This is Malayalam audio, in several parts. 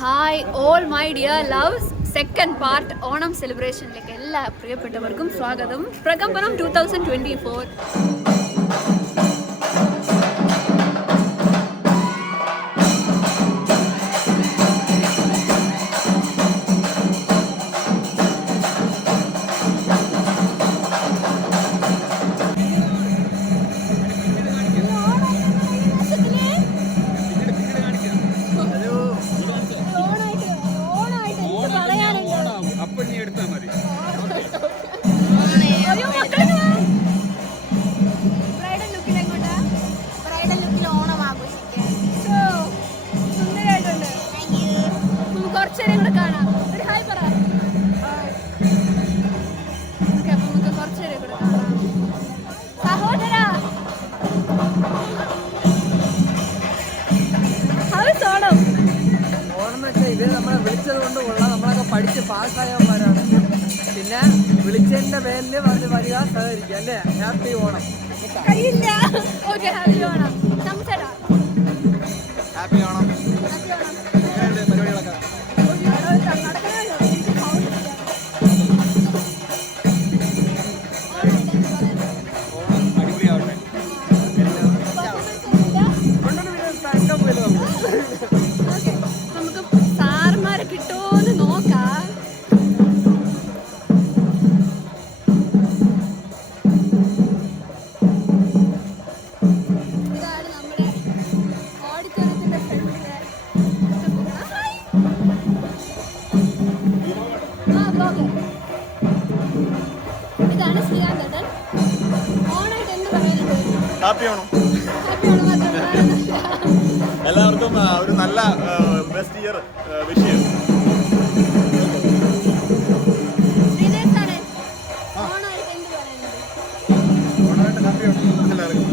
Hi all my dear loves, second part Onam സെലിബ്രേഷനിലേക്ക് എല്ലാ പ്രിയപ്പെട്ടവർക്കും സ്വാഗതം. പ്രകമ്പനം 2024. പഠിച്ച് പാസ്സായവന്മാരാണ്. പിന്നെ വിളിച്ചതിന്റെ പേരിൽ വന്ന് വരിക, സഹകരിക്കുക അല്ലേ. ഹാപ്പി ഓണം. ഹാപ്പി ഓണം. പരിപാടികളൊക്കെ ഹാപ്പി ഓണം. എല്ലാവർക്കും ഒരു നല്ല ബെസ്റ്റ് ഇയർ വിഷ് ചെയ്യും. ഓണമായിട്ട് ഹാപ്പി ഓണം എല്ലാവർക്കും.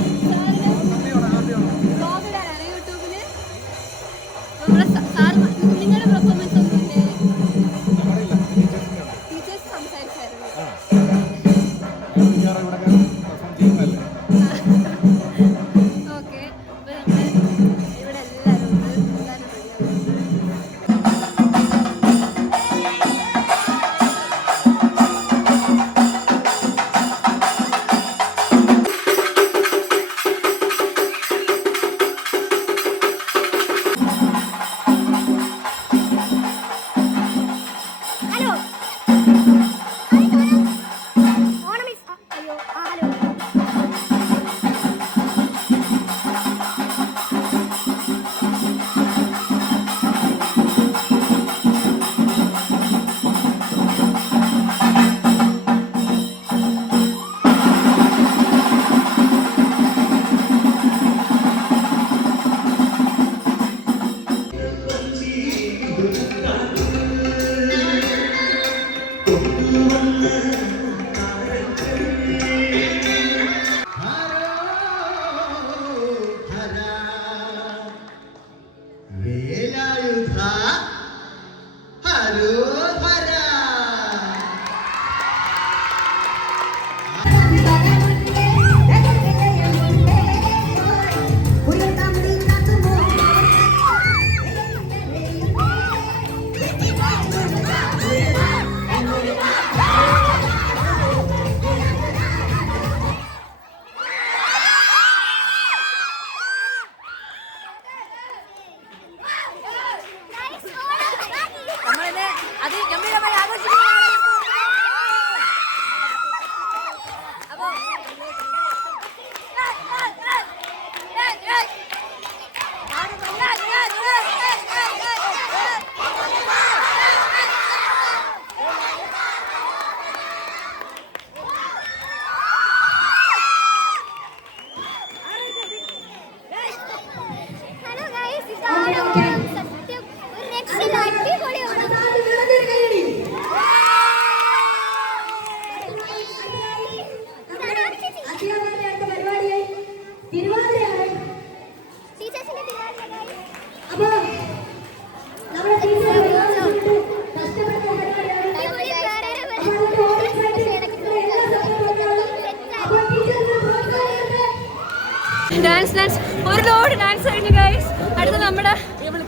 ഡാൻസ് ഒരു ലോഡ് ഡാൻസ് കഴിഞ്ഞു ഗൈസ്. അടുത്ത നമ്മുടെ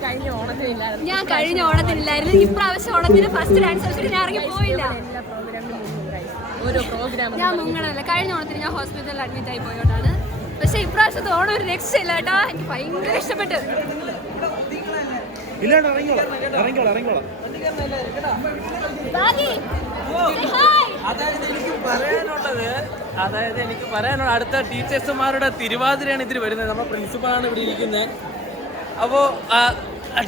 കഴിഞ്ഞ ഓണത്തെ ഞാൻ കഴിഞ്ഞ ഓണത്തിനില്ലായിരുന്നു. ഇപ്രാവശ്യം ഓണത്തിന് ഫസ്റ്റ് ഡാൻസ് കളിച്ചിട്ട് ഞാൻ ഇറങ്ങി പോയില്ല. ഞാൻ മുങ്ങണല്ല. കഴിഞ്ഞ ഓണത്തിന് ഞാൻ ഹോസ്പിറ്റലിൽ അഡ്മിറ്റ് ആയി പോയോണ്ടാണ്. പക്ഷെ ഇപ്രാവശ്യത്തെ ഓണം ഒരു രക്ഷയില്ല കേട്ടോ. എനിക്ക് ഭയങ്കര ഇഷ്ടപ്പെട്ടു. അതായത് എനിക്ക് പറയാനുള്ള അടുത്ത ടീച്ചേഴ്സുമാരുടെ തിരുവാതിരയാണ് ഇതിൽ വരുന്നത്. നമ്മുടെ പ്രിൻസിപ്പളാണ് ഇവിടെ ഇരിക്കുന്നത്. അപ്പോൾ ആ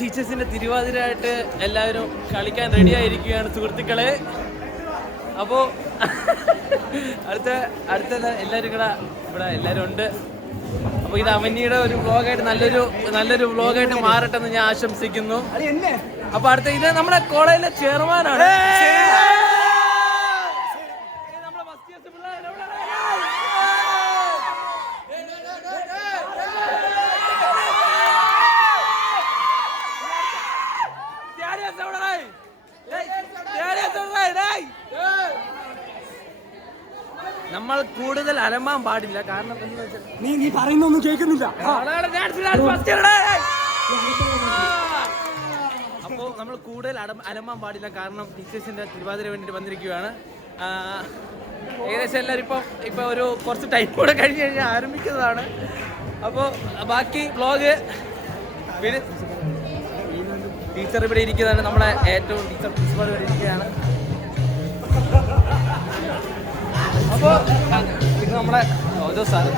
ടീച്ചേഴ്സിൻ്റെ തിരുവാതിരയായിട്ട് എല്ലാവരും കളിക്കാൻ റെഡിയായിരിക്കുകയാണ് സുഹൃത്തുക്കളെ. അപ്പോൾ അടുത്ത എല്ലാവരും കൂടെ ഇവിടെ എല്ലാവരും ഉണ്ട്. അപ്പോൾ ഇത് അവനിയുടെ ഒരു വ്ളോഗായിട്ട് നല്ലൊരു വ്ളോഗായിട്ട് മാറട്ടെ എന്ന് ഞാൻ ആശംസിക്കുന്നു. അപ്പോൾ അടുത്ത ഇത് നമ്മുടെ കോളേജിലെ ചെയർമാനാണ്. നമ്മൾ കൂടുതൽ അലമ്പാൻ പാടില്ല. കാരണം നീ പറയുന്നൊന്നും കേൾക്കുന്നില്ല. അപ്പോൾ നമ്മൾ കൂടുതൽ അലമ്പാൻ പാടില്ല. കാരണം ടീച്ചേഴ്സിന്റെ തിരുവാതിര വേണ്ടിയിട്ട് വന്നിരിക്കുകയാണ്. ഏകദേശം എല്ലാവരും ഇപ്പൊ ഒരു കുറച്ച് ടൈം കൂടെ കഴിഞ്ഞ് കഴിഞ്ഞാൽ ആരംഭിക്കുന്നതാണ്. അപ്പോൾ ബാക്കി വ്ളോഗ് പിന്നെ ടീച്ചർ ഇവിടെ ഇരിക്കുന്നതാണ്. നമ്മളെ ഏറ്റവും ടീച്ചർ പ്രിൻസിപ്പൾ ഇവിടെ ഇരിക്കുകയാണ്. അപ്പോൾ ഇത് നമ്മളെ ഓരോ സാറ്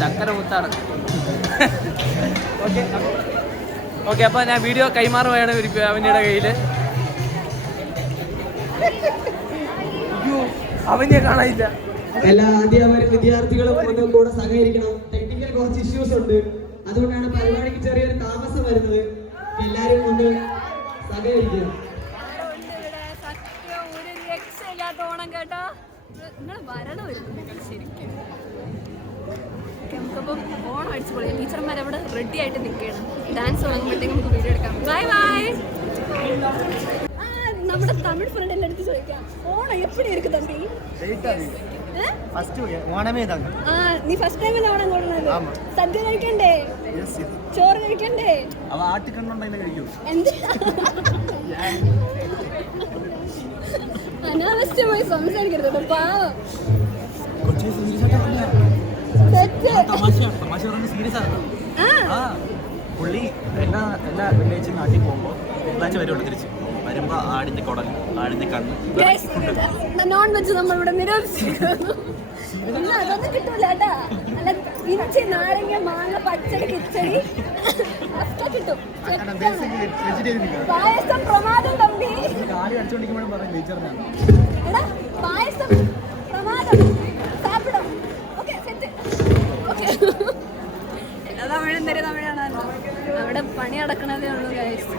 ചക്കര മുത്താണ്. ഓക്കെ അപ്പോൾ ഞാൻ വീഡിയോ കൈമാറുകയാണ് അവനിയുടെ കയ്യിൽ. അവനെ കാണാനില്ല. എല്ലാ അധ്യാപക വിദ്യാർത്ഥികളും ഒന്നും കൂടെ സഹകരിക്കണം. ടെക്നിക്കൽ കുറച്ച് ഇഷ്യൂസ് ഉണ്ട്, അതുകൊണ്ടാണ് പരിപാടിക്ക് ചെറിയൊരു താമസം വരുന്നത്. എല്ലാവരും ഒന്ന് സഹകരിക്കുക. നമുക്കപ്പം ഓണം അടിച്ചു പൊളിയാം. ടീച്ചർമാർ അവിടെ റെഡി ആയിട്ട് നിൽക്കുകയാണ്. ഡാൻസ് തുടങ്ങുമ്പോഴത്തേക്കും നമുക്ക് വീഡിയോ എടുക്കാം. Bye bye. നമ്മുടെ തമിഴ് ഫ്രണ്ട് എല്ലാം എടുത്ത് ചോദിക്കാം, ഓണം എപ്പടി ഇருக்கு തമ്പി? നീ ഫസ്റ്റ് ടൈം ഓണം കൊണ്ടുവന്നത്? സദ്യ കഴിക്കണ്ടേ? ചോറ് കഴിക്കണ്ടേ? അനാവശ്യമായി സംസാരിക്കരുത് പാവം. പുള്ളി എല്ലാ വെള്ളിയാഴ്ച നാട്ടിൽ പോകുമ്പോൾ തിങ്കളാഴ്ച വരുള്ളൂ. തിരിച്ച് വരുമ്പോൾ ആടിന്റെ കുടൽ, ആടിന്റെ കണ്ണ്, നോൺ വെജ് നമ്മളിവിടെ നിരോധിച്ചിരിക്കുന്നു. അതൊന്നും കിട്ടൂല കേട്ടാ. അല്ല ഇഞ്ചി, നാരങ്ങ, മാങ്ങ, പച്ചടി, കിച്ചടി ഒക്കെ കിട്ടും. പായസം പ്രമാദം തമ്പി. എടാ പായസം പ്രമാദം സാപ്പിടും. Okay set. ഓക്കെ തമിഴും തരും തമിഴാണല്ലോ. അവിടെ പണി നടക്കണതേ ഉള്ളൂ ഗൈസ്.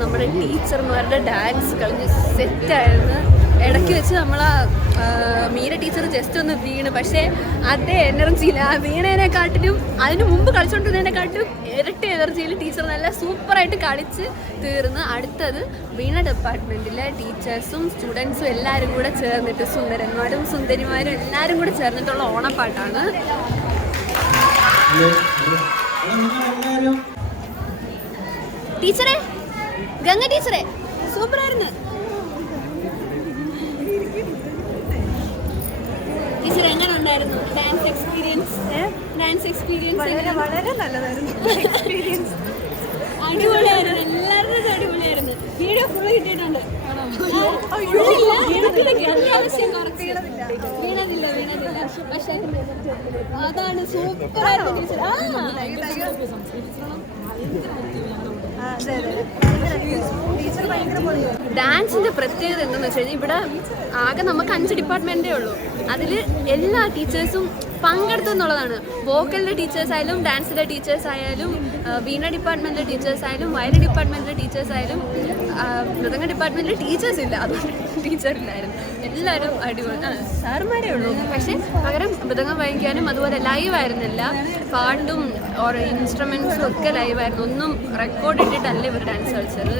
നമ്മുടെ ടീച്ചർമാരുടെ ഡാൻസ് കളിഞ്ഞ് സെറ്റായിരുന്നു. ഇടയ്ക്ക് വെച്ച് നമ്മളാ മീര ടീച്ചർ ജസ്റ്റ് ഒന്ന് വീണ്. പക്ഷേ അതേ എനർജിയിൽ ആ വീണേനെക്കാട്ടിലും അതിന് മുമ്പ് കളിച്ചുകൊണ്ടിരുന്നതിനെക്കാട്ടിലും ഇരട്ടി എനർജിയിൽ ടീച്ചർ നല്ല സൂപ്പറായിട്ട് കളിച്ച് തീർന്ന്. അടുത്തത് വീണ ഡിപ്പാർട്ട്മെൻറ്റിലെ ടീച്ചേഴ്സും സ്റ്റുഡൻസും എല്ലാവരും കൂടെ ചേർന്നിട്ട്, സുന്ദരന്മാരും സുന്ദരിമാരും എല്ലാവരും കൂടെ ചേർന്നിട്ടുള്ള ഓണപ്പാട്ടാണ്. ടീച്ചറെ, ഗംഗ ടീച്ചറെ, സൂപ്പറായിരുന്നു. ടീച്ചർ എങ്ങനെ ഉണ്ടായിരുന്നു ഡാൻസ് എക്സ്പീരിയൻസ്? വളരെ നല്ലതായിരുന്നു എക്സ്പീരിയൻസ്. അടിപൊളിയായിരുന്നു, എല്ലാവരും അടിപൊളിയായിരുന്നു. വീഡിയോ ഫുള്ള് കിട്ടിയിട്ടുണ്ട്. അത്യാവശ്യം വീണതില്ല. പക്ഷേ അതാണ് സൂപ്പറായിരുന്നു. ഡാൻസിന്റെ പ്രത്യേകത എന്താണെന്ന് വെച്ച് കഴിഞ്ഞാൽ ഇവിടെ ആകെ നമുക്ക് 5 ഡിപ്പാർട്ട്മെന്റേ ഉള്ളൂ. അതിൽ എല്ലാ ടീച്ചേഴ്സും പങ്കെടുത്തു എന്നുള്ളതാണ്. വോക്കലിന്റെ ടീച്ചേഴ്സ് ആയാലും ഡാൻസിന്റെ ടീച്ചേഴ്സ് ആയാലും വീണ ഡിപ്പാർട്ട്മെന്റിലെ ടീച്ചേഴ്സ് ആയാലും വയലിൻ ഡിപ്പാർട്ട്മെന്റിലെ ടീച്ചേഴ്സ് ആയാലും മൃദംഗ ഡിപ്പാർട്ട്മെന്റിലെ ടീച്ചേഴ്സ് ഇല്ല, അതുകൊണ്ട് ടീച്ചറില്ലായിരുന്നു. എല്ലാവരും അടിപൊളി സാറുമാരേ ഉള്ളൂ. പക്ഷെ പകരം മൃദംഗം വായിക്കാനും അതുപോലെ ലൈവ് ആയിരുന്നില്ല. പാട്ടും ഓരോ ഇൻസ്ട്രുമെന്റ്സും ഒക്കെ ലൈവായിരുന്നു. ഒന്നും റെക്കോർഡ് ഇട്ടിട്ടല്ല ഇവർ ഡാൻസ് കളിച്ചത്.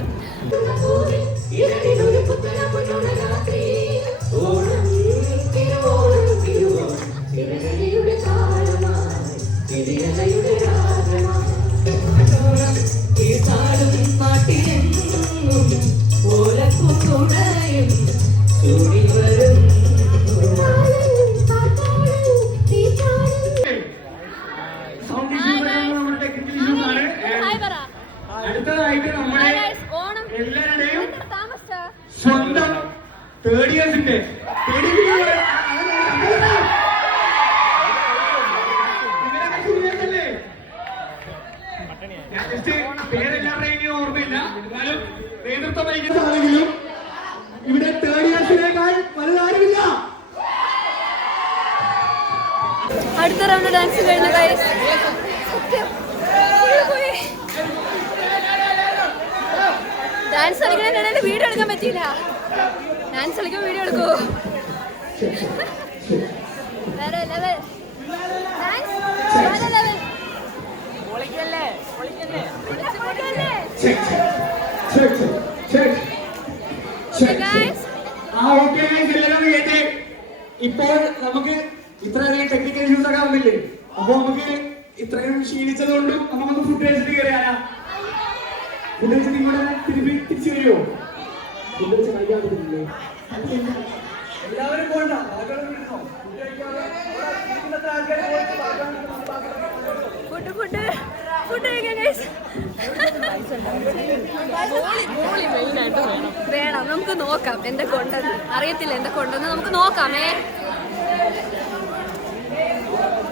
അടുത്തതായിട്ട് നമ്മുടെ എല്ലാവരുടെയും സ്വന്തം തേർഡ് ഇയേഴ്സിന്റെ പേരെല്ലാവരുടെയും ഇനി ഓർമ്മയില്ല, എന്നാലും നേതൃത്വം വഹിക്കുന്നതാണെങ്കിലും ഇവിടെ തേർഡ് ഇയേഴ്സിനേക്കാൾ വലുതാരുമില്ല. അടുത്ത റൗണ്ട് ഡാൻസ് കഴിഞ്ഞ ഡാൻസ് കളിക്കുന്നതിനിടയിൽ വീഡിയോ എടുക്കാൻ പറ്റിയില്ല. ഡാൻസ് കളിക്കുമ്പോൾ വീഡിയോ എടുക്കൂ. വേറെ ലെവൽ ഇപ്പോൾ നമുക്ക് ഇത്രയധികം ടെക്നിക്കൽ ഇഷ്യൂസ് ഒക്കെ ആവുന്നില്ലേ, അപ്പൊ നമുക്ക് ഇത്രയും ക്ഷീണിച്ചത് കൊണ്ടും നമുക്കൊന്ന് ഫുഡ് കഴിച്ചിട്ട് കയറിയാ ഫുഡ് കഴിച്ചിട്ട് ഇങ്ങോട്ട് തിരിച്ചു വരുമോ? ഫുഡ് കഴിച്ച് കഴിക്കാൻ പറ്റില്ലേ? എല്ലാവരും പോകണ്ട, ഫുഡ് കഴിക്കാൻ വേണം. നമുക്ക് നോക്കാം എന്താ കൊണ്ടെന്ന്. അറിയത്തില്ല എന്താ കൊണ്ടെന്ന്, നമുക്ക് നോക്കാമേ.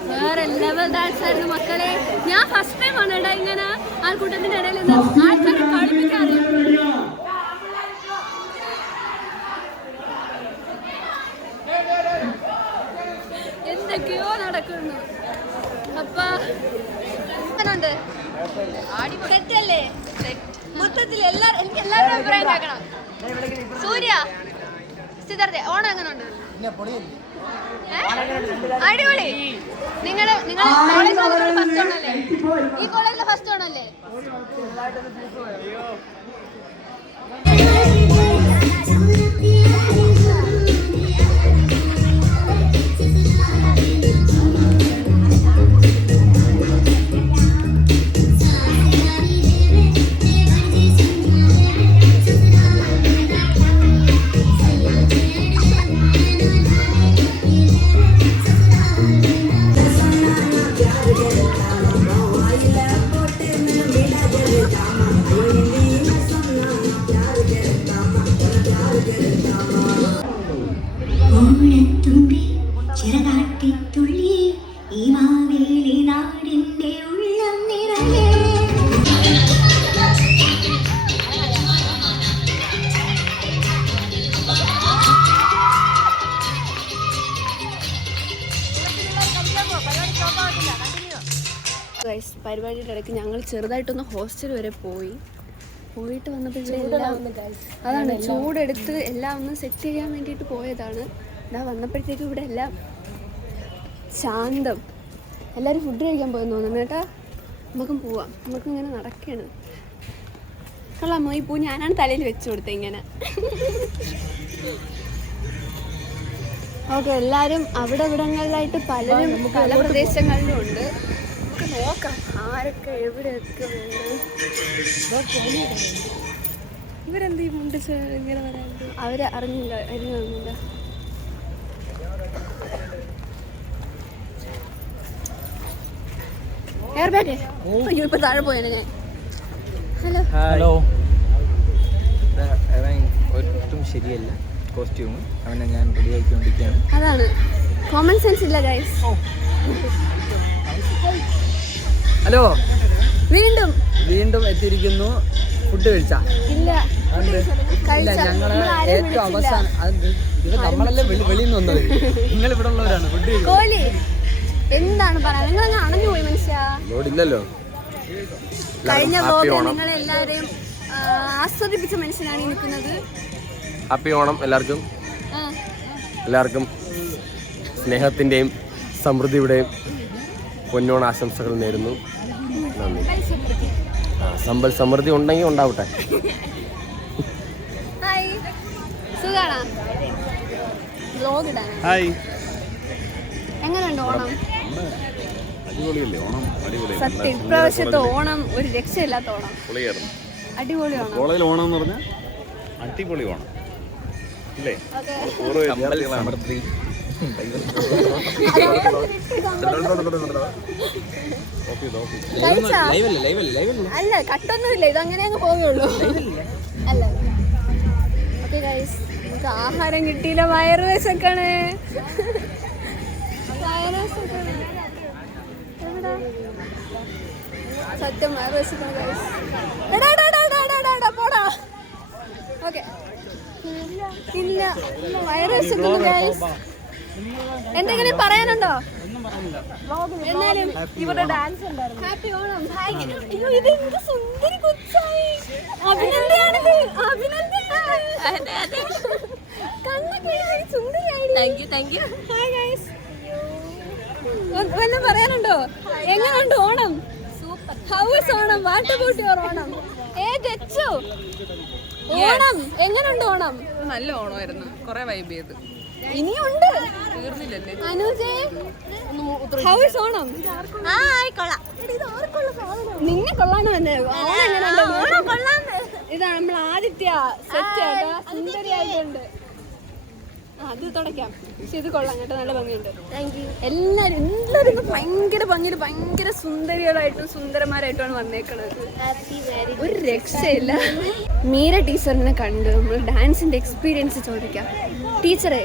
വേറെ ലെവൽ ഡാൻസ് ആയിരുന്നു മക്കളെ. ഞാൻ ഫസ്റ്റ് ടൈം ആണ് ഇടാ ഇങ്ങനെ ആൾക്കൂട്ടത്തിന്റെ ഇടയിൽ ആൾക്കാരെ കളിപ്പിക്കാറ്. എന്തൊക്കെയോ നടക്കുന്നു. അപ്പൊ സെറ്റല്ലേ? മൊത്തത്തിൽ എനിക്ക് എല്ലാവരും അഭിപ്രായം കേൾക്കണം. സൂര്യ, സിദ്ധാർത്ഥ, ഓണം എങ്ങനെയുണ്ട്? അടിപൊളി. നിങ്ങള് കോളേജിൽ ഫസ്റ്റ് ആണല്ലേ? ഈ കോളേജിലെ ഫസ്റ്റ് ആണല്ലേ? പരിപാടിയുടെ ഇടയ്ക്ക് ഞങ്ങൾ ചെറുതായിട്ടൊന്ന് ഹോസ്റ്റൽ വരെ പോയിട്ട് വന്നപ്പോഴെല്ലാം അതാണ് ചൂടെടുത്ത് എല്ലാം ഒന്ന് സെറ്റ് ചെയ്യാൻ വേണ്ടിയിട്ട് പോയതാണ്. ഇതാ വന്നപ്പോഴത്തേക്കും ഇവിടെ എല്ലാം ശാന്തം. എല്ലാവരും ഫുഡ് കഴിക്കാൻ പോയെന്ന് തോന്നുന്നു കേട്ടാ. നമുക്കും പോവാം. നമുക്കും ഇങ്ങനെ നടക്കുകയാണ്. കൊള്ളാമോ ഈ പൂ? ഞാനാണ് തലയിൽ വെച്ച് കൊടുത്തത് ഇങ്ങനെ. ഓക്കെ, എല്ലാവരും അവിടെ ഇവിടങ്ങളിലായിട്ട് പലരും പല പ്രദേശങ്ങളിലും ഉണ്ട്. നമുക്ക് നോക്കാം ആരൊക്കെ എവിടെയൊക്കെ ഉണ്ട്. ഇവരെന്ത് ഈ മുണ്ട് ഇങ്ങനെ വരാണ്ട്? അവരെ അറിഞ്ഞില്ല. എയർ ബാഗ് അയ്യോ ഇപ്പൊ താഴെ പോയാണ് ഞാൻ. ഹലോ. ഒട്ടും ശരിയല്ല കോസ്റ്റ്യൂം. അവനെ ഞാൻ റെഡി ആയിക്കൊണ്ടിരിക്കുകയാണ്. അതാണ് കോമൺ സെൻസ് ഇല്ല ഗൈസ്. ഹലോ, വീണ്ടും വീണ്ടും എത്തിയിരിക്കുന്നു. ഫുഡ് കഴിച്ചാ? ഇല്ല ഇല്ല, ഞങ്ങള് ഏറ്റവും അവസാനം ഇത് നമ്മളെല്ലാം വെളിയിൽ നിന്ന് വന്നത്. നിങ്ങൾ ഇവിടെ ഉള്ളവരാണ്. ഫുഡ് കഴിക്കും. കോഹ്ലി എന്താണ് പറയാ? നിങ്ങൾ അങ്ങ് അണഞ്ഞു പോയി മനുഷ്യ. ഇല്ലല്ലോ. കഴിഞ്ഞ വ്ലോഗിൽ നിങ്ങൾ എല്ലാവരെയും ആസ്വദിപ്പിച്ച മനുഷ്യനാണ് ഈ നിൽക്കുന്നത്. ഹാപ്പി ഓണം എല്ലാവർക്കും. ആ, എല്ലാവർക്കും സ്നേഹത്തിൻ്റെയും സമൃദ്ധിയുടെയും പൊന്നോണ ആശംസകൾ നേരുന്നു. നന്ദി. സമ്പൽ സമൃദ്ധി ഉണ്ടെങ്കിൽ ഉണ്ടാവട്ടെ. ഹായ്, സുഖാണോ? വ്ലോഗ് ഇടാനാ? ഹായ്. എങ്ങനെയുണ്ട് ഓണം? അടിപൊളിയല്ലേ ഓണം? അടിപൊളി. സത്യം ഇപ്രാവശ്യത്തെ ഓണം ഒരു രക്ഷയില്ലാത്ത ഓണം. പൊളിയായിരുന്നു. അടിപൊളി ഓണം. കോളേജിൽ ഓണം എന്ന് പറഞ്ഞാൽ അടിപൊളി ഓണം ഇല്ലേ? സമൃദ്ധി. കഴിച്ചാ? അല്ല, കട്ടൊന്നുമില്ല, ഇത് അങ്ങനെ അങ്ങ് പോവുള്ളൂ. അല്ല, ഓക്കെ ഗൈസ്, നമുക്ക് ആഹാരം കിട്ടിയില്ല. വയറ് വിശക്കാണ്. സത്യം വയറ് വിശക്കാണ് ഗൈസ്. പോടാ. ഓക്കെ, ഇല്ല വയറ് വിശക്കുന്നു ഗൈസ്. എന്തെങ്കിലും പറയാനുണ്ടോ? എന്നാലും ഇവിടെ ഡാൻസ് ഉണ്ടായിരുന്നു. ഹാപ്പി ഓണം. അയ്യോ, ഇത് എന്ത് സുന്ദരി കൊച്ചായി. അഭിനന്ദനാണിത്. വല്ലതും പറയാനുണ്ടോ? എങ്ങനെയുണ്ട് Onam? Super. How is Onam? What about your Onam? Gachu, Onam എങ്ങനെയുണ്ട്? ഓണം നല്ല ഓണമായിരുന്നു. കുറെ വൈബ് ചെയ്ത്. ഇനിയുണ്ട്, തീർന്നില്ലല്ലേ? അനുജേ, ഹൗ ഇസ് ഓണം? നിന്നെ കൊള്ളാണ് വന്നത്. ഓണം എങ്ങനെയുണ്ട്? ഇതാണ് നമ്മൾ ആദിത്യ സെറ്റ് സുന്ദരിയായിട്ടുണ്ട്. അത് തുടയ്ക്കാം. പക്ഷെ ഇത് കൊള്ളാം കേട്ടോ, നല്ല ഭംഗിയുണ്ട്. എല്ലാരും ഭയങ്കര ഭംഗിയിൽ ഭയങ്കര സുന്ദരികളായിട്ടും സുന്ദരന്മാരായിട്ടുമാണ് വന്നേക്കണത്. ഒരു രക്ഷയില്ല. മീര ടീച്ചറിനെ കണ്ട് നമ്മൾ ഡാൻസിന്റെ എക്സ്പീരിയൻസ് ചോദിക്കാം. ടീച്ചറെ,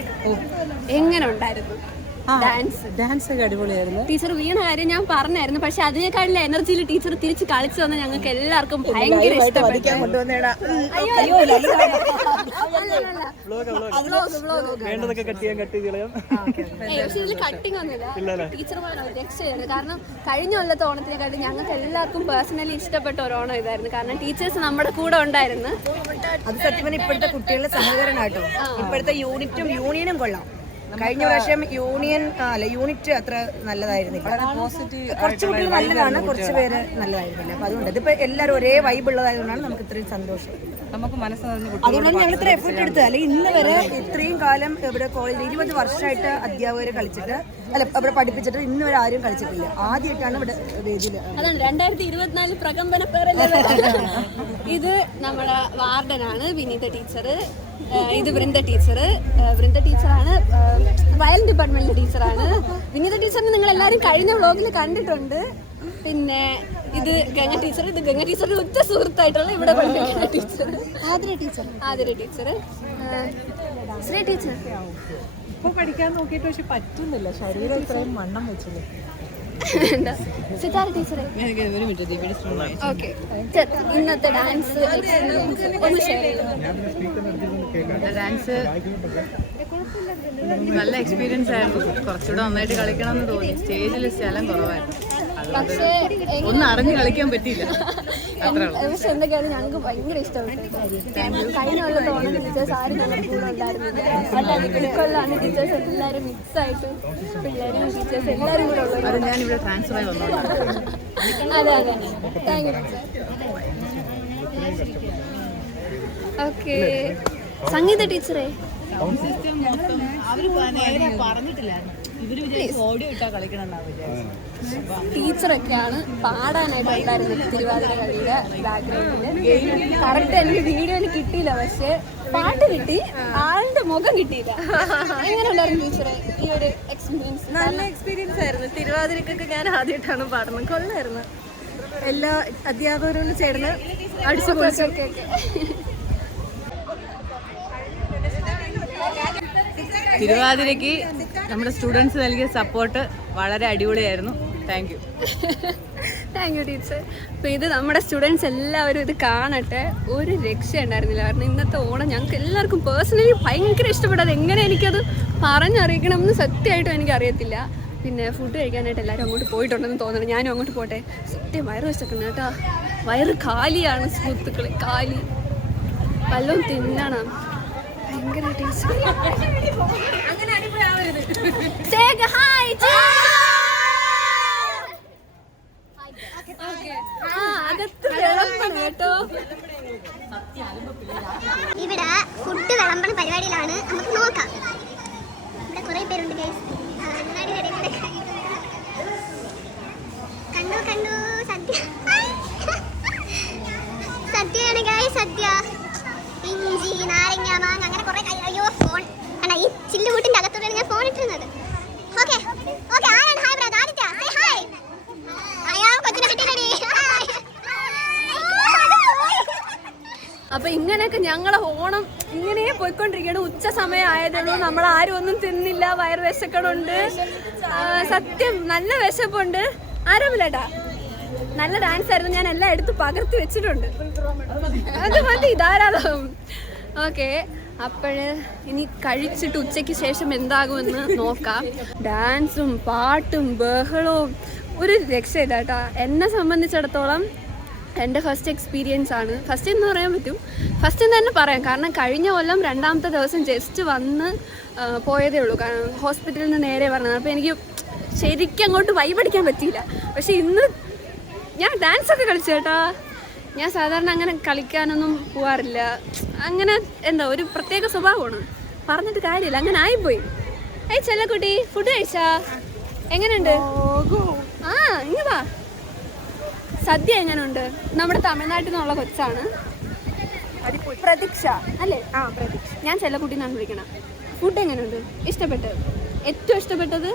എങ്ങനെ ഉണ്ടായിരുന്നു ഡാൻസ്? ഒക്കെ അടിപൊളിയായിരുന്നു. ടീച്ചർ വീണ കാര്യം ഞാൻ പറഞ്ഞായിരുന്നു, പക്ഷെ അതിനേക്കാളും എനർജിയിൽ ടീച്ചർ തിരിച്ച് കളിച്ചു വന്ന ഞങ്ങൾക്ക് എല്ലാവർക്കും ഭയങ്കര ഇഷ്ടപ്പെട്ടു. കട്ടിങ് ഒന്നുമില്ല. ടീച്ചർ രക്ഷയാണ്. കാരണം കഴിഞ്ഞ കൊല്ലത്തെ ഓണത്തിനെക്കാട്ടും ഞങ്ങൾക്ക് എല്ലാവർക്കും പേഴ്സണലി ഇഷ്ടപ്പെട്ട ഒരു ഓണം ഇതായിരുന്നു. കാരണം ടീച്ചേഴ്സ് നമ്മുടെ കൂടെ ഉണ്ടായിരുന്നു. അത് സത്യം പറഞ്ഞാൽ ഇപ്പോഴത്തെ കുട്ടികളുടെ സഹകരണമായിട്ടോ, ഇപ്പോഴത്തെ യൂണിയനും കൊള്ളാം. കഴിഞ്ഞ പ്രാവശ്യം യൂണിറ്റ് അത്ര നല്ലതായിരുന്നില്ല. കുറച്ച് കുട്ടികൾ നല്ലതാണ്, കുറച്ച് പേര് നല്ലതായിരുന്നില്ല. അപ്പൊ അതുകൊണ്ട് ഇതിപ്പോ എല്ലാവരും ഒരേ വൈബ് ഉള്ളതായതുകൊണ്ടാണ് നമുക്ക് ഇത്രയും സന്തോഷം. നമുക്ക് മനസ്സ് നിറഞ്ഞു. അതുകൊണ്ടാണ് ഞങ്ങൾ ഇത്ര എഫേർട്ട് എടുത്തത്. അല്ലെങ്കിൽ ഇന്ന് വരെ ഇത്രയും കാലം ഇവിടെ കോളേജിൽ 20 വർഷമായിട്ട് അധ്യാപകരെ കളിച്ചിട്ട് ഇവിടെ പഠിപ്പിച്ചിട്ട് ഇന്ന് വരെ ആരും കളിച്ചിട്ടില്ല. ആദ്യമായിട്ടാണ് ഇവിടെ വേദിയില്. അതാണ് 2024 പ്രകമ്പന പേരല്ലേ. ഇത് നമ്മുടെ വാർഡനാണ് വിനീത ടീച്ചർ. ഇത് വൃന്ദ ടീച്ചർ. വൃന്ദ ടീച്ചറാണ് വയൽ ഡിപ്പാർട്ട്മെന്റിലെ ടീച്ചറാണ്. വിനീത ടീച്ചറിന് നിങ്ങൾ എല്ലാവരും കഴിഞ്ഞ വ്ലോഗിൽ കണ്ടിട്ടുണ്ട്. പിന്നെ ഇത് ഗംഗ ടീച്ചർ. ഇത് ഗംഗ ടീച്ചറുടെ ഉറ്റ സുഹൃത്തായിട്ടുള്ള ഇവിടെ പഠിപ്പിക്കുന്ന teacher Athira teacher. Shri teacher ഇപ്പൊ പഠിക്കാൻ നോക്കിയിട്ട് പക്ഷെ പറ്റുന്നില്ല. ശരീരം ഇത്രയും വണ്ണം വെച്ചില്ലേ. സിതാര ടീച്ചറെ, ഓക്കെ, ഇന്നത്തെ ഡാൻസ് ഒന്ന് ഷെയർ ചെയ്തു. ഡാൻസ് നല്ല എക്സ്പീരിയൻസ് ആയിരുന്നു. കുറച്ചുകൂടെ നന്നായിട്ട് കളിക്കണം എന്ന് തോന്നി. സ്റ്റേജിൽ സ്ഥലം കുറവായിരുന്നു. പക്ഷേ ഒന്നും അറിഞ്ഞ് കളിക്കാൻ പറ്റിയില്ല. പക്ഷെ എന്തൊക്കെയാണ് ഞങ്ങൾക്ക് ഭയങ്കര ഇഷ്ടപ്പെട്ടു. കഴിഞ്ഞ കൊല്ലത്തെ ഓണം ടീച്ചേഴ്സ് ആരും ഞങ്ങളുടെ കൂടെ ഉണ്ടായിരുന്നില്ല. ഇക്കൊല്ലാണ് ടീച്ചേഴ്സ് എല്ലാവരും മിക്സ് ആയിട്ട് പിള്ളേരും ടീച്ചേഴ്സ് എല്ലാവരും കൂടെ ഉള്ളത്. അത് ഞാനിവിടെ ട്രാൻസ്ഫർ ആയി വന്നോളാം. അതെ അതെ, താങ്ക് യു ടീച്ചർ. ഓക്കെ, സംഗീത ടീച്ചറെ, ടീച്ചറൊക്കെയാണ് പാടാനായിട്ട് ഉണ്ടായിരുന്നത് തിരുവാതിര കളിയുടെ ബാക്ക്ഗ്രൗണ്ടില്. കറക്റ്റ് എനിക്ക് വീഡിയോയിൽ കിട്ടിയില്ല, പക്ഷെ പാട്ട് കിട്ടി, ആളുടെ മുഖം കിട്ടിയില്ല. എങ്ങനെ ഉണ്ടായിരുന്നു ടീച്ചറെ ഈ ഒരു എക്സ്പീരിയൻസ്? നല്ല എക്സ്പീരിയൻസ് ആയിരുന്നു. തിരുവാതിരക്കൊക്കെ ഞാൻ ആദ്യമായിട്ടാണ് പാടുന്നത്. കൊള്ളായിരുന്നു. എല്ലാ അധ്യാപകരോട് ചേർന്ന് അടിച്ചു പൊളിച്ചു. തിരുവാതിരയ്ക്ക് നമ്മുടെ സ്റ്റുഡൻസ് നൽകിയ സപ്പോർട്ട് വളരെ അടിപൊളിയായിരുന്നു. Thank you. Thank you teacher. അപ്പോൾ ഇത് നമ്മുടെ സ്റ്റുഡൻസ് എല്ലാവരും ഇത് കാണട്ടെ. ഒരു രക്ഷ ഉണ്ടായിരുന്നില്ല. കാരണം ഇന്നത്തെ ഓണം ഞങ്ങൾക്ക് എല്ലാവർക്കും പേഴ്സണലി ഭയങ്കര ഇഷ്ടപ്പെട്ടത്. എങ്ങനെ എനിക്കത് പറഞ്ഞറിയിക്കണമെന്ന് സത്യമായിട്ടും എനിക്കറിയത്തില്ല. പിന്നെ ഫുഡ് കഴിക്കാനായിട്ട് എല്ലാവരും അങ്ങോട്ട് പോയിട്ടുണ്ടെന്ന് തോന്നണം. ഞാനും അങ്ങോട്ട് പോട്ടെ. സത്യം വയറ് വെച്ചേക്കണം കേട്ടോ. വയറ് കാലിയാണ് സുഹൃത്തുക്കളെ, കാലി. വല്ലതും തിന്നണം. ഭയങ്കര ടേസ്റ്റ്. ഇവിടെ ഫുഡ് വിളമ്പണ പരിപാടിയിലാണ്. നമുക്ക് നോക്കാം. ഇവിടെ കുറെ പേരുണ്ട് ഗൈസ്. കണ്ടു കണ്ടു സദ്യ. സദ്യയാണ് ഗൈസ്, സദ്യ. ഇഞ്ചി, നാരങ്ങ, മാങ്ങ, അങ്ങനെ കുറെ. അയ്യോ ഫോൺ അല്ല, ഈ ചില്ലുകൂട്ടിന്റെ അകത്തോടെയാണ് ഞാൻ ഫോൺ ഇട്ടിരുന്നത്. Okay okay. ആരാണ് hi brother? Aditya say hi. അയ്യോ കൊച്ചിനെ കിട്ടിയില്ലടി. അപ്പൊ ഇങ്ങനെയൊക്കെ ഞങ്ങളെ ഓണം ഇങ്ങനെ പോയിക്കൊണ്ടിരിക്കണം. ഉച്ച സമയം ആയതുള്ളൂ. നമ്മളാരും ഒന്നും തിന്നില്ല. വയറ് വിശക്കണുണ്ട്. സത്യം നല്ല വിശപ്പുണ്ട്. ആരോമില്ലേട്ടാ, നല്ല ഡാൻസ് ആയിരുന്നു. ഞാൻ എല്ലാം എടുത്ത് പകർത്തി വെച്ചിട്ടുണ്ട്. അത് മതി, ധാരാളം. ഓക്കെ, അപ്പോഴ് ഇനി കഴിച്ചിട്ട് ഉച്ചയ്ക്ക് ശേഷം എന്താകുമെന്ന് നോക്കാം. ഡാൻസും പാട്ടും ബഹളവും ഒരു രക്ഷയില്ല കേട്ടോ. എന്നെ സംബന്ധിച്ചിടത്തോളം എൻ്റെ ഫസ്റ്റ് എക്സ്പീരിയൻസ് ആണ്. ഫസ്റ്റ് എന്ന് പറയാൻ പറ്റും, ഫസ്റ്റ് എന്ന് തന്നെ പറയാം. കാരണം കഴിഞ്ഞ കൊല്ലം രണ്ടാമത്തെ ദിവസം ജസ്റ്റ് വന്ന് പോയതേ ഉള്ളൂ. കാരണം ഹോസ്പിറ്റലിൽ നിന്ന് നേരെ പറഞ്ഞത്. അപ്പോൾ എനിക്ക് ശരിക്കും അങ്ങോട്ട് വൈബടിക്കാൻ പറ്റിയില്ല. പക്ഷെ ഇന്ന് ഞാൻ ഡാൻസൊക്കെ കളിച്ചു കേട്ടോ. ഞാൻ സാധാരണ അങ്ങനെ കളിക്കാനൊന്നും പോവാറില്ല. അങ്ങനെ എന്താ ഒരു പ്രത്യേക സ്വഭാവമാണ്, പറഞ്ഞിട്ട് കാര്യമില്ല. അങ്ങനെ ആയിപ്പോയി. ഏയ് ചെല്ലക്കുട്ടി, ഫുഡ് കഴിച്ചാ? എങ്ങനെയുണ്ട്? ആ ഇങ്ങ വാ. സദ്യ എങ്ങനെയുണ്ട്? നമ്മുടെ തമിഴ്നാട്ടിൽ നിന്നുള്ള കൊച്ചാണ്, പ്രതീക്ഷ അല്ലേ? ആ പ്രതീക്ഷ. ഞാൻ ചെല്ലക്കുട്ടി എന്നാണ് വിളിക്കണം. ഫുഡ് എങ്ങനെയുണ്ട്? ഇഷ്ടപ്പെട്ടത്? ഏറ്റവും ഇഷ്ടപ്പെട്ടത്?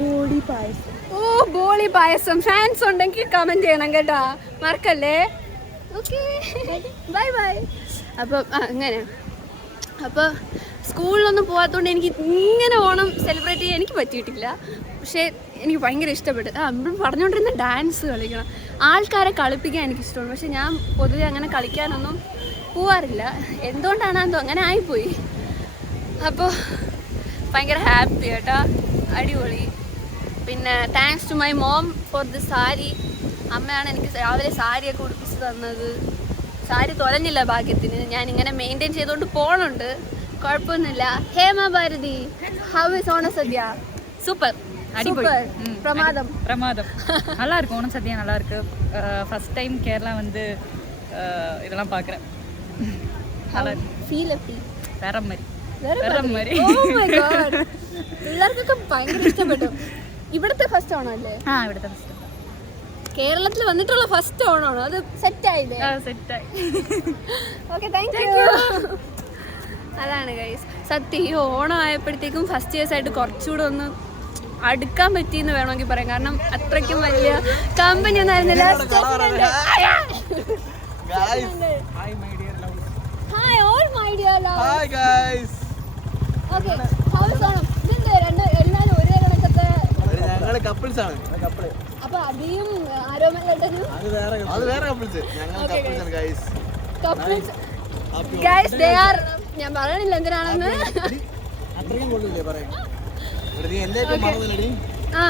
ബോളി പായസം. ഓ ബോളി പായസം. ഫാൻസ് ഉണ്ടെങ്കിൽ കമന്റ് ചെയ്യണം കേട്ടോ, മറക്കല്ലേ. Okay bye bye. അപ്പം അങ്ങനെ അപ്പോൾ സ്കൂളിലൊന്നും പോകാത്തതുകൊണ്ട് എനിക്ക് ഇങ്ങനെ ഓണം സെലിബ്രേറ്റ് ചെയ്യാൻ എനിക്ക് പറ്റിയിട്ടില്ല. പക്ഷേ എനിക്ക് ഭയങ്കര ഇഷ്ടപ്പെട്ടു. നമ്മൾ പറഞ്ഞുകൊണ്ടിരുന്ന ഡാൻസ് കളിക്കണം, ആൾക്കാരെ കളിപ്പിക്കാൻ എനിക്കിഷ്ടമാണ്. പക്ഷെ ഞാൻ പൊതുവെ അങ്ങനെ കളിക്കാനൊന്നും പോവാറില്ല. എന്തുകൊണ്ടാണെന്തോ അങ്ങനെ ആയിപ്പോയി. അപ്പോൾ ഭയങ്കര ഹാപ്പി കേട്ടോ, അടിപൊളി. പിന്നെ thanks to my mom for the sari. അമ്മയാണ് എനിക്ക് രാവിലെ സാരിയൊക്കെ ഉടുപ്പിച്ച് തന്നത്. സാരി തൊലഞ്ഞില്ല ഭാഗ്യത്തിന്. ഞാനിങ്ങനെ മെയിൻറ്റെയിൻ ചെയ്തുകൊണ്ട് പോകണുണ്ട്, കുഴപ്പമൊന്നുമില്ല. ഹേമ ഭാരതി, ഹൗ ഇസ് ഓണസദ്യ? സൂപ്പർ அடிப்பொளி. பிரமாதம் பிரமாதம். நல்லா இருக்கு, ஓணம் சத்யா நல்லா இருக்கு. ஃபர்ஸ்ட் டைம் கேரளா வந்து இதெல்லாம் பார்க்குறேன். நல்லா ഫീൽ എപ്പി வேற மாதிரி വേറെ மாதிரி. ഓ മൈ ഗോഡ്, പിള്ളേർക്കൊക്കെ ഭയങ്കര ഇഷ്ടപ്പെട്ടു. ഇവിടുത്തെ ഫസ്റ്റ് ഓണം അല്ലേ? ആ ഇവിടുത്തെ ഫസ്റ്റ് കേരളത്തിൽ വന്നിട്ടുള്ള ഫസ്റ്റ് ഓണമാണോ? അത് സെറ്റായില്ലേ? സെറ്റായി. Okay thank you. അതാണ് ഗൈസ് സത്യം. ഈ ഓണം ആയപ്പോഴത്തേക്കും ഫസ്റ്റ് ഇയേഴ്സ് ആയിട്ട് കുറച്ചുകൂടെ ഒന്ന് അടുക്കാൻ പറ്റിയെന്ന് വേണമെങ്കിൽ പറയാം. കാരണം അത്രയ്ക്കും വലിയ കമ്പനി ഒന്നും ആയിരുന്നില്ല. Hi all my dear love. Hi guys. Okay how is Onam? ഇതിന്റെ എല്ലാവരും ഒരേ കണക്കത്തെ ഞങ്ങള് കപ്പിൾസ് ആണ്. അപ്പൊ അടിയും ആരോമല്ലേട്ടനും അത് വേറെ കപ്പിൾസ്. ഞങ്ങൾ കപ്പിൾസ് ആണ് guys. Couples guys they are. ഞാൻ പറയണില്ല എന്തിനാണെന്ന്. അത്രയും കൊള്ളില്ലേ പറയാൻ. ആ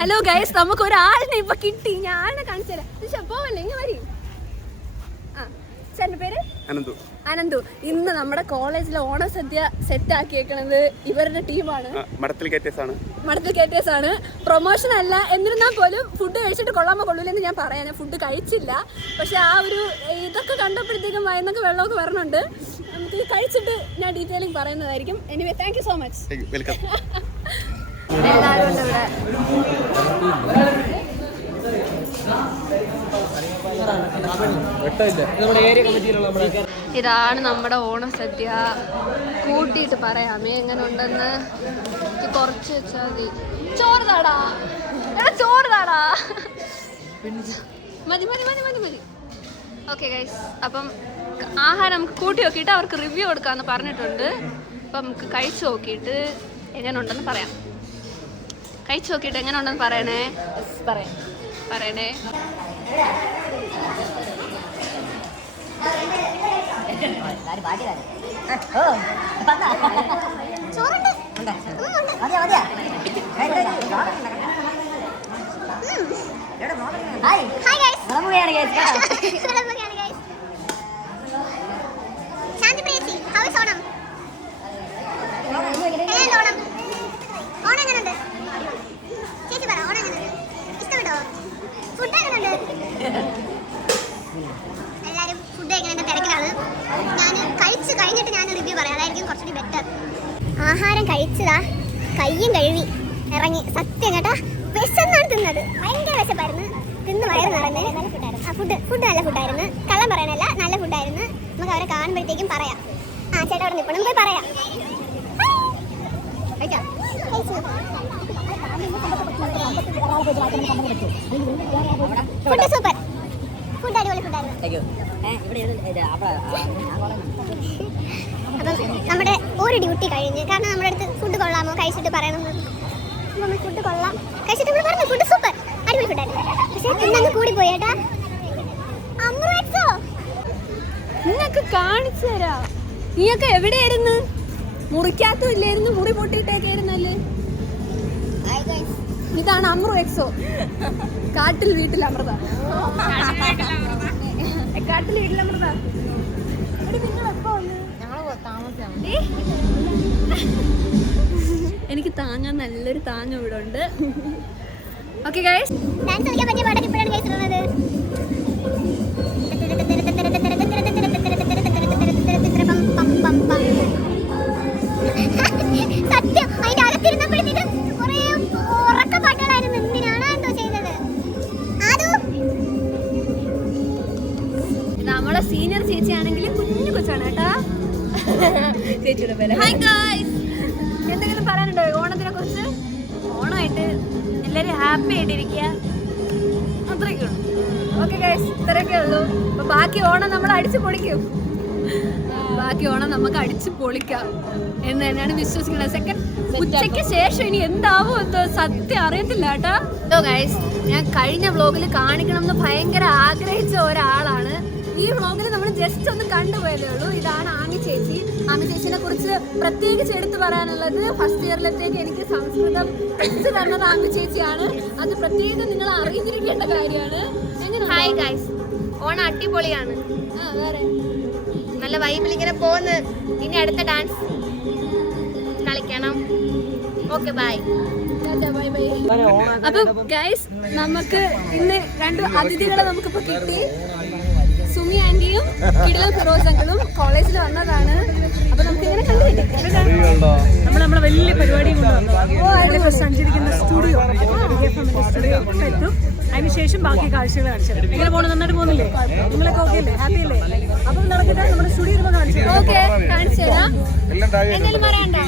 ഹലോ ഗൈസ്, നമുക്ക് ഒരാളിനെ ഇപ്പൊ കിട്ടി. ഞാൻ കാണിച്ചു തരാം. പോവല്ലേ, ഇങ്ങ വരി. ആ ചേട്ടൻ്റെ പേര്? അനന്തു. അനന്തു. ഇന്ന് നമ്മുടെ കോളേജിലെ ഓണസദ്യ സെറ്റ് ആക്കിയേക്കണത് ഇവരുടെ ടീമാണ്, മടത്തിൽ കേറ്റേഴ്സ് ആണ്. പ്രൊമോഷൻ അല്ല, എന്നിരുന്നാൽ പോലും ഫുഡ് കഴിച്ചിട്ട് കൊള്ളാമോ കൊള്ളൂലെന്ന് ഞാൻ പറയാൻ. ഫുഡ് കഴിച്ചില്ല, പക്ഷെ ആ ഒരു ഇതൊക്കെ കണ്ടപ്പോഴത്തേക്കും വയന്നൊക്കെ വെള്ളമൊക്കെ വരണുണ്ട്. നമുക്ക് കഴിച്ചിട്ട് ഞാൻ ഡീറ്റെയിലിംഗ് പറയുന്നതായിരിക്കും. Anyway thank you so much. Welcome. എല്ലാവരും ഉണ്ട് ഇവിടെ. ഇതാണ് നമ്മുടെ ഓണസദ്യ. കൂട്ടിയിട്ട് പറയാമേ എങ്ങനെ ഉണ്ടെന്ന്. കുറച്ച് വെച്ചാൽ മതി. ചോറ് താടാ, ചോറ് താടാ. മതി മതി മതി മതി മതി. ഓക്കെ ഗൈസ്, അപ്പം ആഹാരം നമുക്ക് കൂട്ടി നോക്കിയിട്ട് അവർക്ക് റിവ്യൂ കൊടുക്കാമെന്ന് പറഞ്ഞിട്ടുണ്ട്. അപ്പം നമുക്ക് കഴിച്ചു നോക്കിയിട്ട് എങ്ങനെ ഉണ്ടെന്ന് പറയാം. കഴിച്ചു നോക്കിയിട്ട് എങ്ങനെ ഉണ്ടെന്ന് പറയണേ. പറയണേ. എല്ലാവരും ഫുഡ് കഴിക്കുന്നതിന്റെ തിരക്കിലാണ്. ഞാൻ കഴിച്ചു കഴിഞ്ഞിട്ട് ഞാൻ റിവ്യൂ പറയാം, അതായിരിക്കും കുറച്ചുകൂടി ബെറ്റർ. ആഹാരം കഴിച്ചതാ, കയ്യും കഴുകി ഇറങ്ങി. സത്യം കേട്ടാ, വിശന്നാണ് തിന്നത്. ഭയങ്കര വിശപ്പായിരുന്നു. തിന്ന് വയറ് നിറഞ്ഞ്. ഫുഡ് നല്ല ഫുഡായിരുന്നു. കള്ളം പറയാനല്ല, നല്ല ഫുഡായിരുന്നു. നമുക്ക് അവരെ കാണുമ്പോഴത്തേക്കും പറയാം. ആ ചേട്ടാ അവിടെ നിൽക്കണം, പോയി പറയാം. ഫുഡ് സൂപ്പർ, ഫുഡ് അടിപൊളി ഫുഡായിരുന്നു. അപ്പം നമ്മുടെ ഒരു ഡ്യൂട്ടി കഴിഞ്ഞ്, കാരണം നമ്മുടെ അടുത്ത് ഫുഡ് കൊള്ളാമോ കഴിച്ചിട്ട് പറയണമെന്ന്. നമ്മൾ ഫുഡ് കൊള്ളാം കഴിച്ചിട്ട് ഇവിടെ പറഞ്ഞു ഫുഡ് സൂപ്പർ അടിപൊളി ഫുഡായിരുന്നു. പക്ഷേ തിന്നങ്ങ് കൂടിപ്പോയി കേട്ടാ. നിങ്ങക്ക് കാണിച്ചു തരാം. നീയൊക്കെ എവിടെയായിരുന്നു? മുറിക്കാത്തും ഇല്ലായിരുന്നു, മുറി പൊട്ടിയിട്ടേക്കായിരുന്നല്ലേ. ഇതാണ് അമ്രു എക്സോ. കാട്ടിൽ വീട്ടിൽ അമൃത. കാട്ടിൽ വീട്ടിൽ അമൃത. എനിക്ക് താങ്ങാൻ നല്ലൊരു താങ്ങ് ഇവിടെ ഉണ്ട്. ഓക്കെ ഗൈസ്, ഡാൻസ് കളിക്കാൻ പറ്റിയ പാട്ടൊക്കെ ഇപ്പോഴാണ് ഗൈസ് ഇടുന്നത്. സത്യം, അതിന്റെ അകത്തിരുന്നപ്പോഴത്തേക്കും കുറേ ഉറക്ക പാട്ടുകളായിരുന്നു. എന്തിനാണ് എന്തോ ചെയ്തത്. നമ്മളെ സീനിയർ ചേച്ചിയാണെങ്കിൽ കുഞ്ഞു കൊച്ചാണ് കേട്ടാ. ചേച്ചിയുടെ പേര്. ഹായ് ഗൈസ്, എന്തെങ്കിലും പറയാനുണ്ടോ ഓണത്തിനെ കുറിച്ച്? ഓണമായിട്ട് എല്ലാവരും ഹാപ്പി ആയിട്ടിരിക്കുക, അത്രയൊക്കെ ഉള്ളൂ. ഓക്കെ ഗൈസ്, ഇത്രയൊക്കെ ഉള്ളൂ. അപ്പൊ ബാക്കി ഓണം നമ്മൾ അടിച്ചു പൊളിക്കും. ബാക്കി ഓണം നമുക്ക് അടിച്ചു പൊളിക്കാം എന്ന് തന്നെയാണ് വിശ്വസിക്കുന്നത്. സെക്കൻഡ് ഉച്ചയ്ക്ക് ശേഷം ഇനി എന്താവോ എന്തോ സത്യം അറിയത്തില്ല കേട്ടോ. ഗൈസ്, ഞാൻ കഴിഞ്ഞ വ്ലോഗിൽ കാണിക്കണം എന്ന് ഭയങ്കര ആഗ്രഹിച്ച ഒരാളാണ്. ഈ വ്ലോഗിൽ നമ്മൾ ജസ്റ്റ് ഒന്ന് കണ്ടുപോയതേ ഉള്ളൂ. ഇതാണ് ആമി ചേച്ചി. ആമി ചേച്ചിനെ കുറിച്ച് പ്രത്യേകിച്ച് എടുത്തു പറയാനുള്ളത്, ഫസ്റ്റ് ഇയറിലത്തേക്ക് എനിക്ക് സംസ്കൃതം പഠിച്ചു തന്നത് ആമി ചേച്ചിയാണ്. അത് പ്രത്യേകം നിങ്ങൾ അറിഞ്ഞിരിക്കേണ്ട കാര്യമാണ്. ഹായ് ഗൈസ്, ഓണം അടിപൊളിയാണ്. വേറെ നല്ല വൈബിൽ ഇങ്ങനെ പോകുന്നു. ഇനി അടുത്ത ഡാൻസ് കളിക്കണം. Okay bye. അപ്പൊ ഗൈസ്, നമുക്ക് ഇന്ന് രണ്ട് അതിഥികളെ നമുക്കിപ്പോ കിട്ടി. സുമി ആന്റിയും കിടിലൻ ഫിറോസ് അങ്കിളും കോളേജിൽ വന്നതാണ്. അപ്പൊ നമുക്ക് ഇങ്ങനെ നമ്മളെ വലിയ പരിപാടിയും കൊണ്ട് സഞ്ചരിക്കുന്ന സ്റ്റുഡിയോ എത്തും. അതിനുശേഷം ബാക്കി കാഴ്ചകൾ കാണിച്ചു. ഇങ്ങനെ പോകണം, നന്നായിട്ട് പോകുന്നില്ലേ? നിങ്ങളൊക്കെ ഓക്കെ അല്ലേ? ഹാപ്പി അല്ലേ? അപ്പം നടക്കട്ടെ, നമ്മുടെ സ്റ്റുഡിയോ കാണിച്ചു. ഓക്കെ, കാണിച്ചു തരാം. എന്തെങ്കിലും പറയണ്ടോ?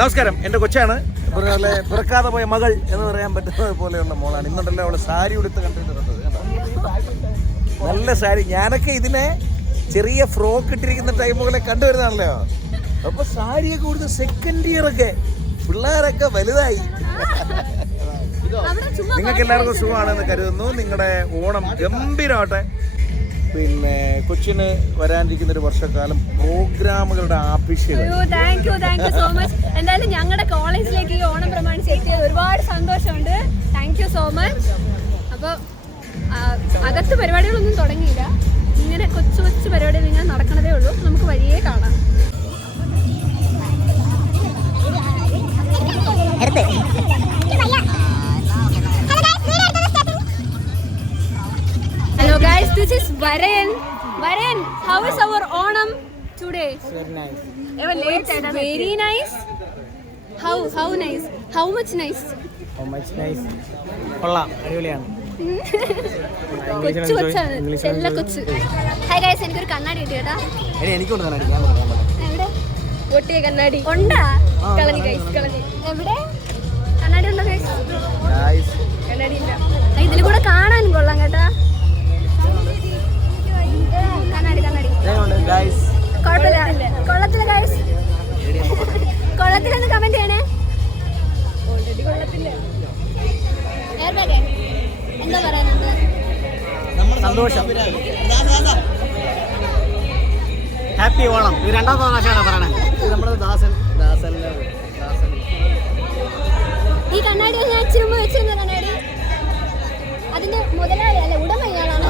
നമസ്കാരം, എൻ്റെ കൊച്ചാണ്. പറഞ്ഞ പിറക്കാതെ പോയ മകൾ എന്ന് പറയാൻ പറ്റുന്നത് പോലെയുള്ള മോളാണ്. ഇന്നുണ്ടല്ലോ അവള് സാരി ഉടുത്ത് കണ്ടിട്ടുണ്ട്. നല്ല സാരി. ഞാനൊക്കെ ഇതിനെ ചെറിയ ഫ്രോക്ക് ഇട്ടിരിക്കുന്ന ടൈമുകളെ കണ്ടുവരുന്നതാണല്ലോ. അപ്പൊ സാരിയൊക്കെ കൊടുത്ത് സെക്കൻഡ് ഇയർ ഒക്കെ പിള്ളേരൊക്കെ വലുതായി. നിങ്ങൾക്ക് എല്ലാവർക്കും സുഖമാണെന്ന് കരുതുന്നു. നിങ്ങളുടെ ഓണം ഗംഭീരമാവട്ടെ. പിന്നെ കൊച്ചിന് വരാനിരിക്കുന്ന ഒരു വർഷക്കാലം പ്രോഗ്രാമുകളുടെ ആഭിഷേകം. Thank you so much. എന്തായാലും ഞങ്ങളുടെ കോളേജിലേക്ക് ഈ ഓണം പ്രമാണിച്ച് എത്തിയത് ഒരുപാട് സന്തോഷമുണ്ട്. Thank you so much. അപ്പോൾ അകത്ത് പരിപാടികളൊന്നും തുടങ്ങിയില്ല. ഇങ്ങനെ കൊച്ചു കൊച്ചു പരിപാടികൾ ഇങ്ങനെ നടക്കണതേ ഉള്ളൂ. നമുക്ക് വഴിയേ കാണാം. Hello guys, this is Varen. Varen, how is our Onam today? Very nice. It's very nice. How nice? How much nice? How much nice? കൊള്ളാം, അടിപൊളിയാണ്. കൊച്ചു കൊച്ചാണ്, ചെല്ല കൊച്ചു. ഹായ് ഗൈസ്, എനിക്കൊരു കണ്ണാടി കിട്ടി കേട്ടാ. എനിക്കൊണ്ട് കണ്ണാടി. എവിടെ പൊട്ടിയ കണ്ണാടി ഉണ്ടാ? കളഞ്ഞി ഗൈസ്, കളഞ്ഞി. എവിടെ കണ്ണാടി ഉണ്ടോ ഗൈസ്? കണ്ണാടി ഇല്ല. ഇതിൽ കൂടെ കാണാനും കൊള്ളാം കേട്ടാ. കണ്ണാടി കുഴപ്പമില്ല, കൊള്ളത്തില്ല. എന്താ പറയാനുണ്ട്? സന്തോഷം. ഹാപ്പി ഓണം. ഇത് രണ്ടാമത്തെ പ്രാവശ്യമാണ് പറയണേ. ഇത് നമ്മുടെ ദാസൻ. ഈ കണ്ണാടി ഞാൻ ഇച്ചിരി മുമ്പ് വെച്ചിരുന്ന കണ്ണാടി അതിന്റെ മുതലാളി അല്ല, ഉടമ ഇയാളാണ്.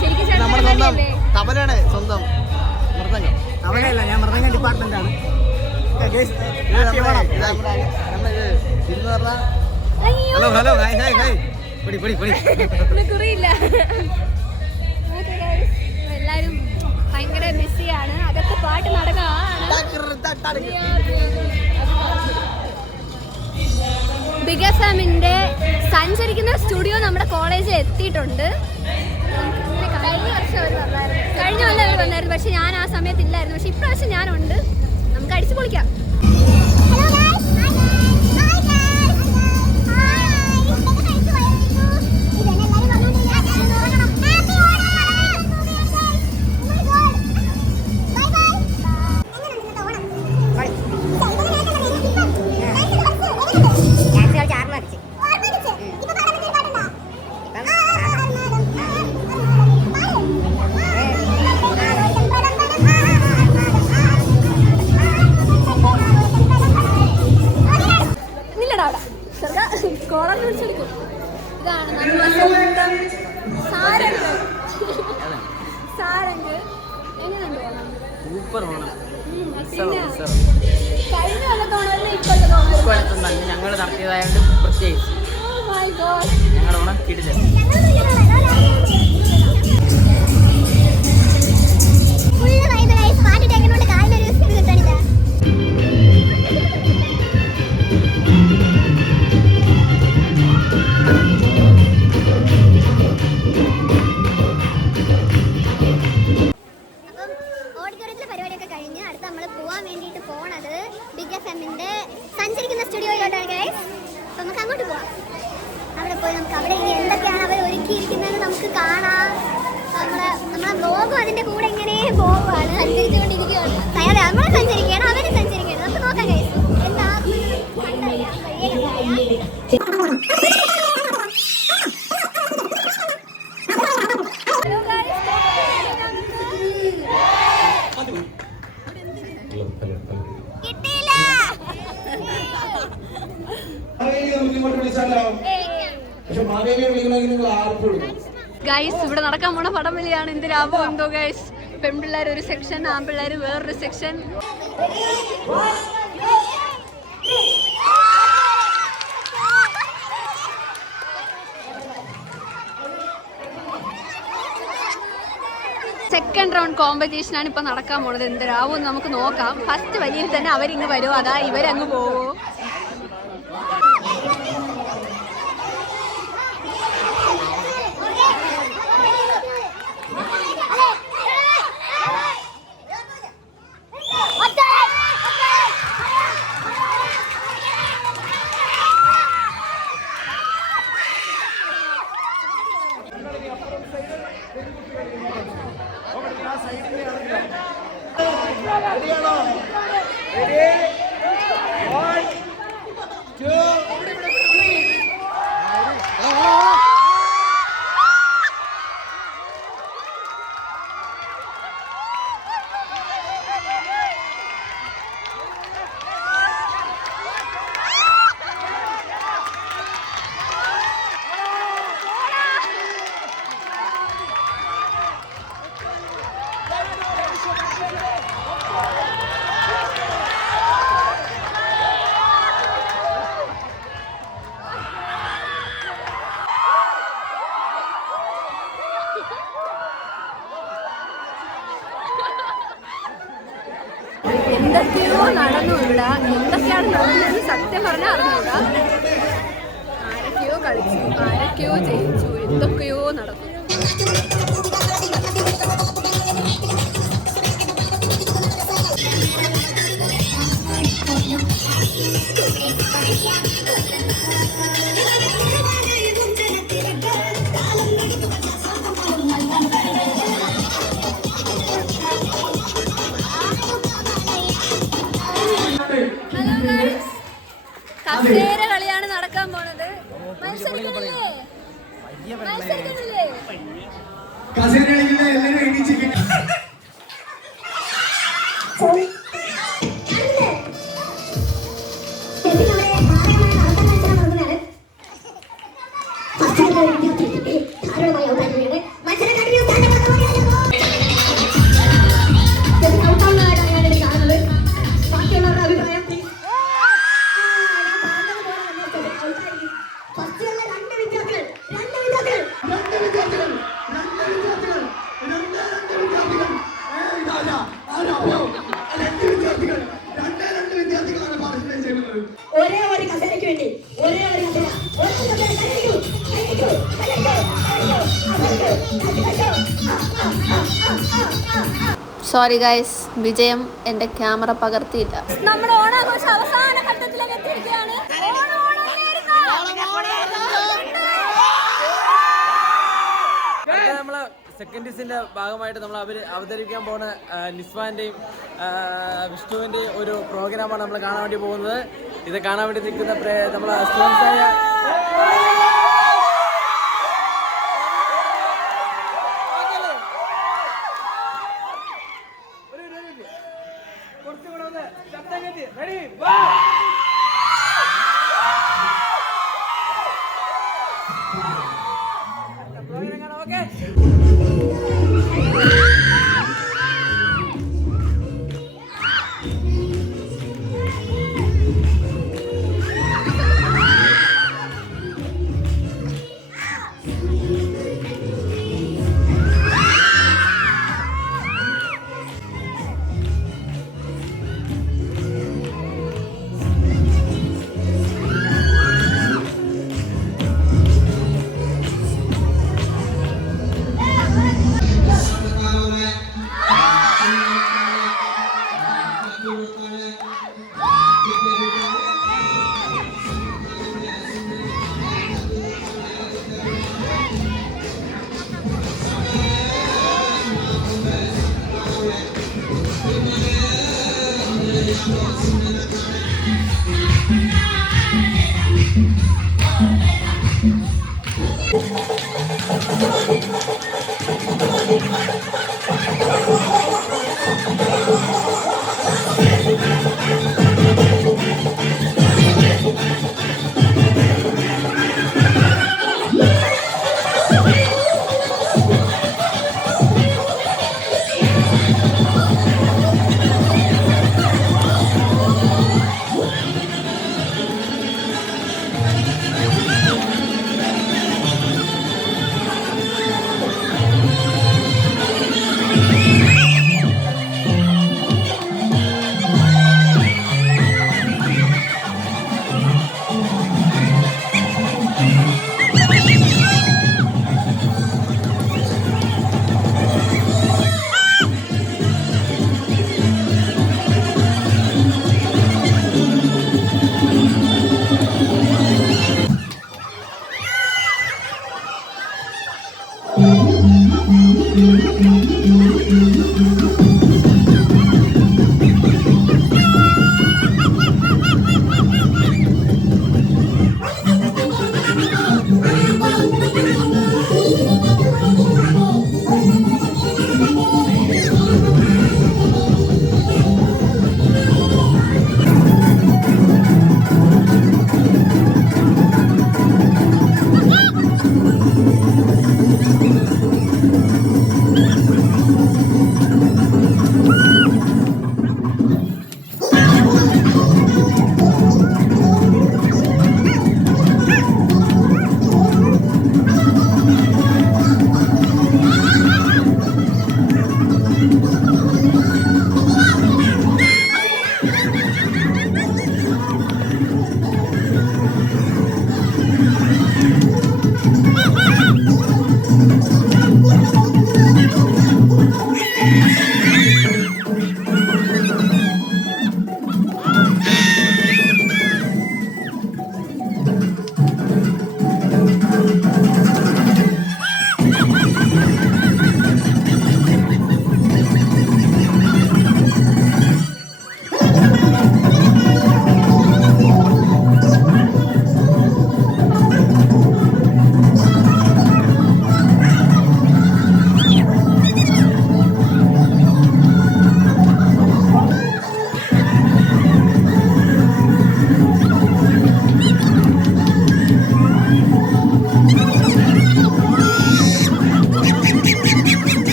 ശരിക്കും നമ്മുടെ സ്വന്തം തബലാണ്, സ്വന്തം മൃദംഗം. തബലയല്ല, ഞാൻ മൃദംഗം ഡിപ്പാർട്ട്മെന്റാണ്. ഹലോ കുറിയില്ല. എല്ലാരും ഭയങ്കര ബിസിയാണ്. അകത്ത് പാട്ട് നടക്കാണ്. ബിഗ് എഫ്എമ്മിന്റെ സഞ്ചരിക്കുന്ന സ്റ്റുഡിയോ നമ്മുടെ കോളേജിൽ എത്തിയിട്ടുണ്ട്. കഴിഞ്ഞ കൊല്ലം അവർ വന്നായിരുന്നു, പക്ഷെ ഞാൻ ആ സമയത്ത് ഇല്ലായിരുന്നു. പക്ഷെ ഇപ്രാവശ്യം ഞാനുണ്ട്. നമുക്ക് അടിച്ചു പൊളിക്കാം. ഇതാണ് സാരംഗ്. എങ്ങനെയുണ്ട്? സൂപ്പർ ഓണം. കഴിഞ്ഞ കൊല്ലത്തോണല്ലേ ഇപ്പോഴത്തെ ഞങ്ങൾ നടത്തിയതായതുകൊണ്ട് പ്രത്യേകിച്ച് ഞങ്ങളുടെ ഓണം കിടിലൻ. സഞ്ചരിക്കുന്ന സ്റ്റുഡിയോയിലോട്ടാണ് ഗൈസ്. അപ്പോൾ നമുക്ക് അങ്ങോട്ട് പോവാം. അവിടെ പോയി നമുക്ക് അവിടെ ഇനി എന്തൊക്കെയാണ് അവർ ഒരുക്കിയിരിക്കുന്നതെന്ന് നമുക്ക് കാണാം. നമ്മളെ ബ്ലോഗും അതിൻ്റെ കൂടെ ഇങ്ങനെ പോവുകയാണ്, സഞ്ചരിച്ചുകൊണ്ടിരിക്കുകയാണ്. അതെ, നമ്മൾ സഞ്ചരിക്കുകയാണ്, അവർ സഞ്ചരിക്കുകയാണ്. നമുക്ക് നോക്കാം ഗൈസ് എന്താകുമെന്ന് കണ്ടറിയാം. ഗൈസ്, ഇവിടെ നടക്കാൻ പോണ പടം വലിയാണ്. എന്ത് ലാഭം എന്തോ ഗൈസ്. പെൺപിള്ളേർ ഒരു സെക്ഷൻ, ആൺപിള്ളേർ വേറൊരു സെക്ഷൻ. സെക്കൻഡ് റൗണ്ട് കോമ്പറ്റീഷനാണ് ഇപ്പൊ നടക്കാൻ പോണത്. എന്തരാവും നമുക്ക് നോക്കാം. ഫസ്റ്റ് വലിയ തന്നെ അവരിങ്ങ് വരുമോ, അതാ ഇവരങ്ങ് പോവോ? എന്തൊക്കെയോ നടന്നു ഇവിടെ. എന്തൊക്കെയാണ് നടന്നതെന്ന് സത്യം പറഞ്ഞാൽ അറിഞ്ഞൂടാ. ആരൊക്കെയോ കളിച്ചു, ആരൊക്കെയോ ജയിച്ചു, എന്തൊക്കെയോ നടന്നു. കസേര കളിയാണ് നടക്കാൻ പോണത്. മനുഷ്യ കസേര കളിക്കുന്ന എല്ലാവരും എണീച്ചിരിക്കും. ഒരേ ഒരു കസേരയ്ക്ക് വേണ്ടി ഒരേ ഒരു സോറി ഗൈസ്, വിജയം എൻ്റെ ക്യാമറ പകർത്തിയില്ല. നമ്മുടെ ഓണാഘോഷം അവസാന ഘട്ടത്തിലേക്ക് എത്തിയിരിക്കുകയാണ്. നമ്മള് സെക്കൻഡീസിന്റെ ഭാഗമായിട്ട് നമ്മൾ അവതരിപ്പിക്കാൻ പോകുന്ന നിസ്വാന്റെയും വിഷ്ണുവിന്റെയും ഒരു പ്രോഗ്രാമാണ് നമ്മൾ കാണാൻ വേണ്ടി പോകുന്നത്. ഇത് കാണാൻ വേണ്ടി നിൽക്കുന്ന നമ്മളെ സ്റ്റുഡൻസായ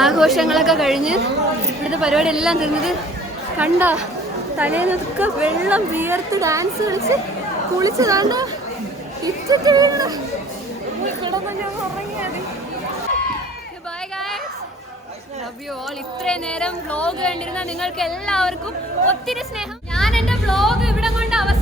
ആഘോഷങ്ങളൊക്കെ കഴിഞ്ഞ് ഇവിടുത്തെ പരിപാടി എല്ലാം തീർന്നത് കണ്ട. തലേന്നൊക്കെ വെള്ളം വിയർത്ത് ഡാൻസ് കളിച്ച് കുളിച്ച് കണ്ട ഇച്ചിട്ട് വീണ് കിടന്ന് ഞാൻ ഉറങ്ങിയത്. Bye guys, love you all. ഇത്രയും നേരം വ്ലോഗ് കണ്ടിരുന്ന നിങ്ങൾക്ക് എല്ലാവർക്കും ഒത്തിരി സ്നേഹം. ഞാൻ എൻ്റെ വ്ലോഗ് ഇവിടെ കൊണ്ട് അവസാനം